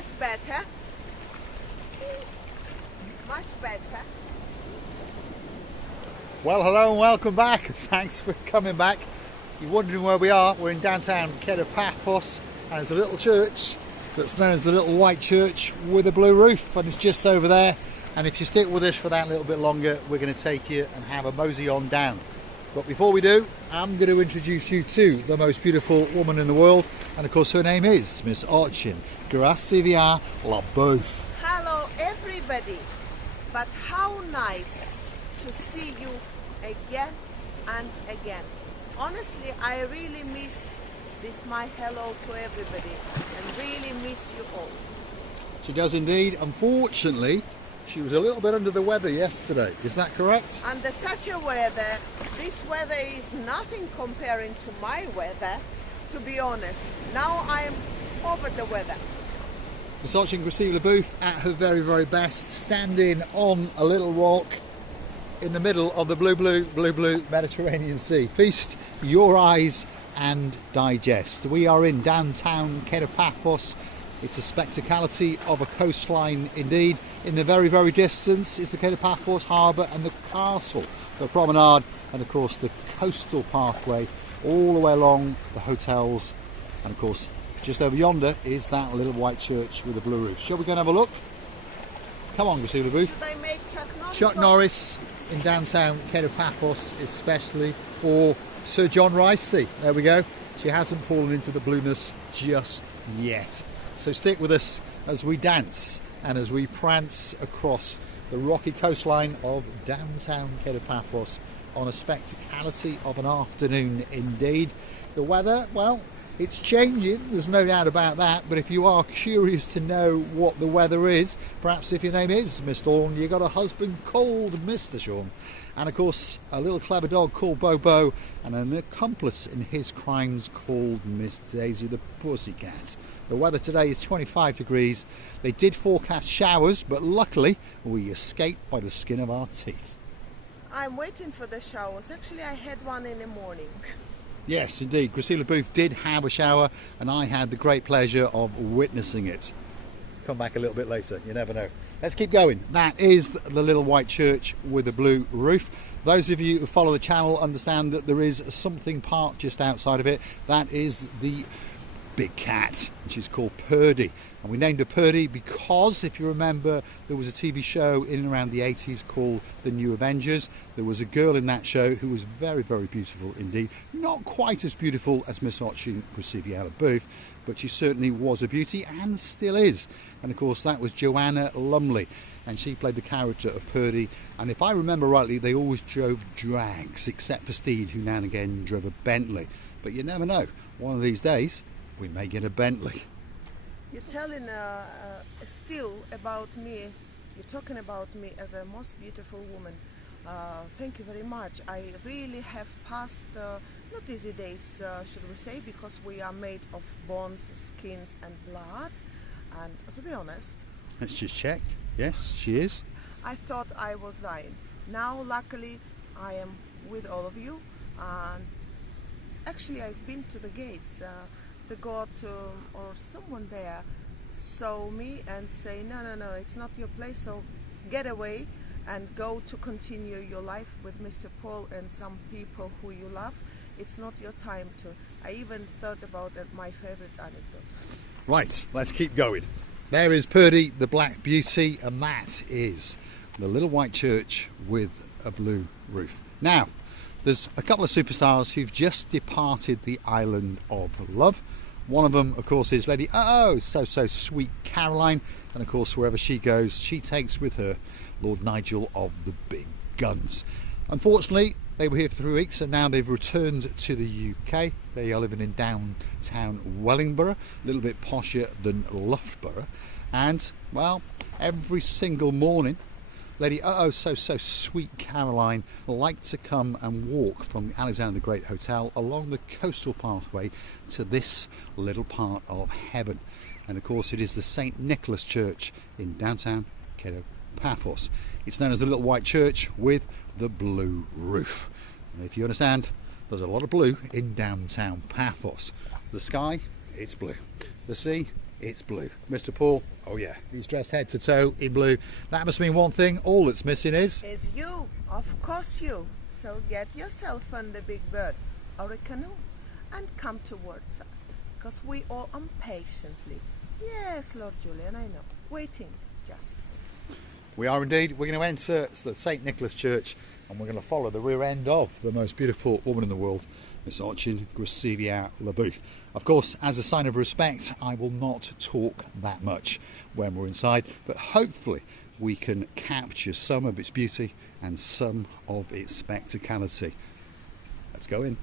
That's better. Much better. Well, hello and welcome back. Thanks for coming back. You're wondering where we are. We're in downtown Kato Paphos, and there's a little church that's known as the Little White Church with a blue roof, and it's just over there. And if you stick with us for that little bit longer, we're going to take you and have a mosey on down. But before we do, I'm going to introduce you to the most beautiful woman in the world, and of course her name is Miss Orchin. Gracivia la Boeuf. Hello everybody. But how nice to see you again and again. Honestly, I really miss this my hello to everybody and really miss you all. She does indeed. Unfortunately, she was a little bit under the weather yesterday. Is that correct? Under such a weather, this weather is nothing comparing to my weather, to be honest. Now I am over the weather. Miss Orchin Gracivia la Boeuf at her very, very best, standing on a little rock in the middle of the blue Mediterranean Sea. Feast your eyes and digest. We are in downtown Kato Paphos. It's a spectacality of a coastline indeed. In the very, very distance is the Kato Paphos harbour and the castle, the promenade, and of course the coastal pathway all the way along the hotels. And of course, just over yonder is that little white church with a blue roof. Shall we go and have a look? Come on, Gracivia la Boeuf. They make Chuck Norris. Chuck Norris in downtown Kato Paphos, especially for Sir John Ricey. There we go. She hasn't fallen into the blueness just yet. So stick with us as we dance and as we prance across the rocky coastline of downtown Kato Paphos on a spectacality of an afternoon indeed. The weather, well, it's changing, there's no doubt about that, but if you are curious to know what the weather is, perhaps if your name is Miss Dawn, you got a husband called Mr. Sean, and of course a little clever dog called Bobo, and an accomplice in his crimes called Miss Daisy the Pussycat. The weather today is 25 degrees. They did forecast showers, but luckily we escaped by the skin of our teeth. I'm waiting for the showers. Actually, I had one in the morning. Yes, indeed. Gracivia la Boeuf did have a shower, and I had the great pleasure of witnessing it. Come back a little bit later, you never know. Let's keep going. That is the little white church with a blue roof. Those of you who follow the channel understand that there is something parked just outside of it. That is the big cat, which is called Purdy. And we named her Purdy because, if you remember, there was a TV show in and around the 80s called The New Avengers. There was a girl in that show who was very, very beautiful indeed. Not quite as beautiful as Miss Orchin Gracivia la Boeuf, but she certainly was a beauty and still is. And of course, that was Joanna Lumley, and she played the character of Purdy. And if I remember rightly, they always drove drags, except for Steed, who now and again drove a Bentley. But you never know, one of these days we may get a Bentley. You're telling still about me, you're talking about me as a most beautiful woman. Thank you very much. I really have passed not easy days, should we say, because we are made of bones, skins and blood. And to be honest, let's just check. Yes, she is. I thought I was dying. Now luckily I am with all of you, and actually I've been to the gates. The God or someone there saw me and say, no, it's not your place, so get away and go to continue your life with Mr. Paul and some people who you love. It's not your time to. I even thought about my favorite anecdote. Right, let's keep going. There is Purdy, the Black Beauty, and that is the little white church with a blue roof. Now, there's a couple of superstars who've just departed the island of love. One of them, of course, is Lady so sweet Caroline, and of course wherever she goes she takes with her Lord Nigel of the big guns. Unfortunately, they were here for 3 weeks and now they've returned to the UK. They are living in downtown Wellingborough, a little bit posher than Loughborough, and well, every single morning Lady so sweet Caroline liked to come and walk from the Alexander the Great Hotel along the coastal pathway to this little part of heaven. And of course it is the St. Nicholas Church in downtown Kato Paphos. It's known as the Little White Church with the blue roof. And if you understand, there's a lot of blue in downtown Paphos. The sky, it's blue. The sea, it's blue. Mr. Paul, oh yeah, he's dressed head to toe in blue. That must mean one thing, all that's missing is you, of course you. So get yourself on the big bird or a canoe and come towards us, because we all impatiently, yes, Lord Julian, I know, waiting just. We are indeed. We're going to enter the St. Nicholas Church and we're going to follow the rear end of the most beautiful woman in the world, Miss Orchin Gracevia Labouth. Of course, as a sign of respect, I will not talk that much when we're inside, but hopefully we can capture some of its beauty and some of its spectacality. Let's go in.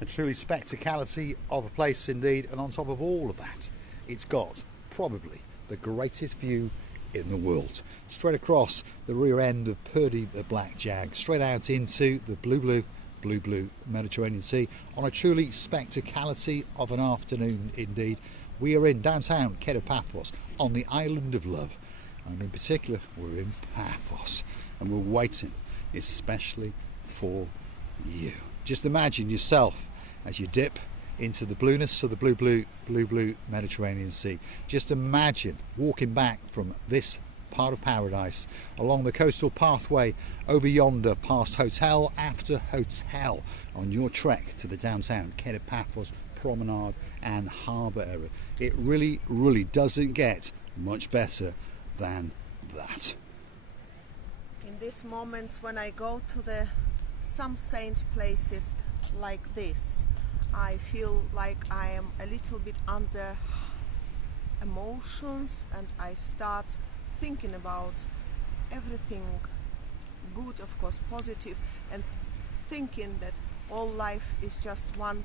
A truly spectacality of a place indeed, and on top of all of that, it's got probably the greatest view in the world. Straight across the rear end of Purdy the Black Jag, straight out into the blue Mediterranean Sea on a truly spectacality of an afternoon indeed. We are in downtown Kato Paphos on the island of love, and in particular we're in Paphos and we're waiting especially for you. Just imagine yourself as you dip into the blueness of the blue Mediterranean Sea. Just imagine walking back from this part of paradise along the coastal pathway over yonder, past hotel after hotel, on your trek to the downtown Kato Paphos promenade and harbour area. It really doesn't get much better than that. In these moments when I go to some saint places like this, I feel like I am a little bit under emotions, and I start thinking about everything good, of course positive, and thinking that all life is just one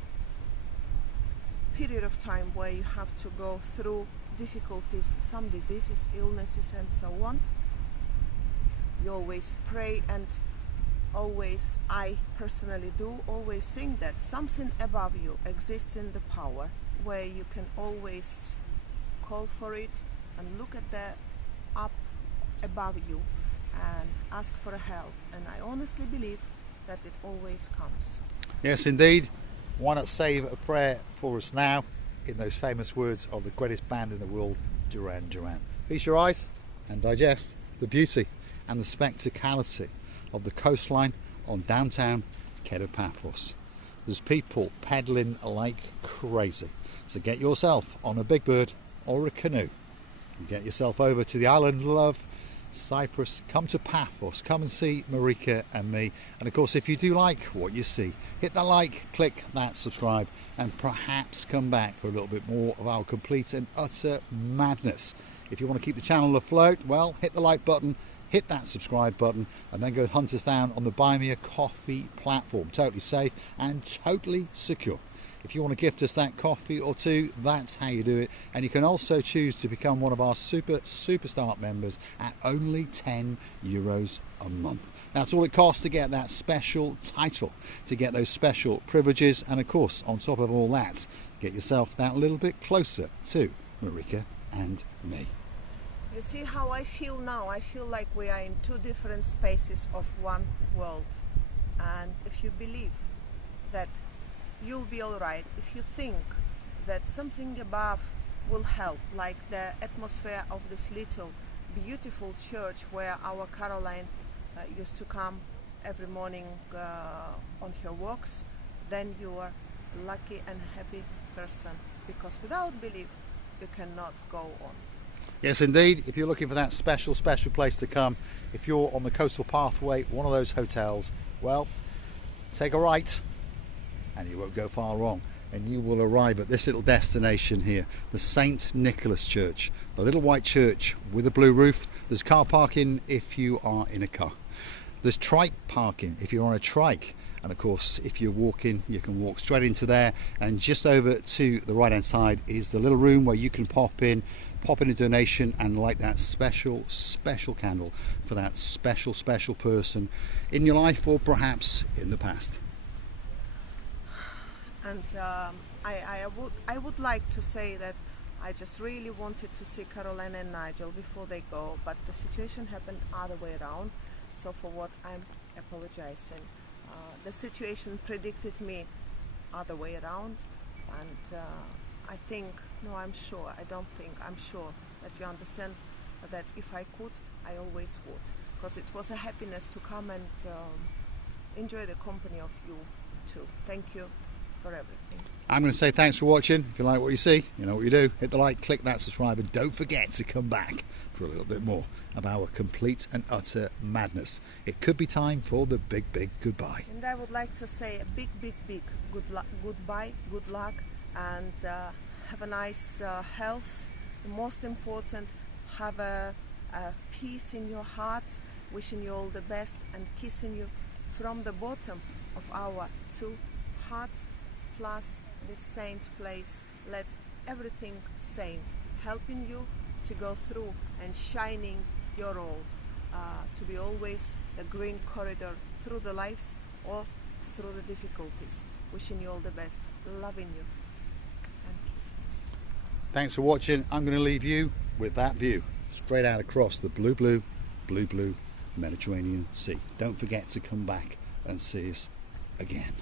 period of time where you have to go through difficulties, some diseases, illnesses and so on. You always pray, and always, I personally do always think that something above you exists in the power, where you can always call for it and look at the up above you and ask for help, and I honestly believe that it always comes. Yes indeed. Why not save a prayer for us now in those famous words of the greatest band in the world, Duran Duran. Feast your eyes and digest the beauty and the spectacality of the coastline on downtown Kato Paphos. There's people paddling like crazy, so get yourself on a big bird or a canoe and get yourself over to the island of love, Cyprus. Come to Paphos, come and see Marika and me, and of course if you do like what you see, hit that like, click that subscribe, and perhaps come back for a little bit more of our complete and utter madness. If you want to keep the channel afloat, well, hit the like button, hit that subscribe button, and then go hunt us down on the Buy Me a Coffee platform. Totally safe and totally secure. If you want to gift us that coffee or two, that's how you do it. And you can also choose to become one of our superstar members at only €10 a month. That's all it costs to get that special title, to get those special privileges, and of course on top of all that, get yourself that little bit closer to Marika and me. You see how I feel now? I feel like we are in two different spaces of one world. And if you believe that you'll be alright, if you think that something above will help, like the atmosphere of this little beautiful church where our Caroline used to come every morning on her walks, then you are a lucky and happy person, because without belief you cannot go on. Yes, indeed. If you're looking for that special place to come, if you're on the coastal pathway, one of those hotels, well, take a right and you won't go far wrong, and you will arrive at this little destination here, the St. Nicholas Church, the little white church with a blue roof. There's car parking if you are in a car. There's trike parking if you're on a trike, and of course if you're walking you can walk straight into there, and just over to the right hand side is the little room where you can pop in a donation and light that special candle for that special person in your life, or perhaps in the past. And I would like to say that I just really wanted to see Caroline and Nigel before they go, but the situation happened other way around, so for what I'm apologizing. The situation predicted me other way around, and I'm sure that you understand that if I could, I always would, because it was a happiness to come and enjoy the company of you too. Thank you for everything. I'm going to say thanks for watching. If you like what you see, you know what you do. Hit the like, click that subscribe, and don't forget to come back for a little bit more of our complete and utter madness. It could be time for the big goodbye. And I would like to say a big goodbye, good luck, and have a nice health. The most important, have a peace in your heart. Wishing you all the best and kissing you from the bottom of our two hearts, plus this saint place. Let everything saint helping you to go through and shining your road, to be always a green corridor through the life or through the difficulties. Wishing you all the best, loving you and kissing you. Thanks for watching. I'm going to leave you with that view straight out across the blue Mediterranean Sea. Don't forget to come back and see us again.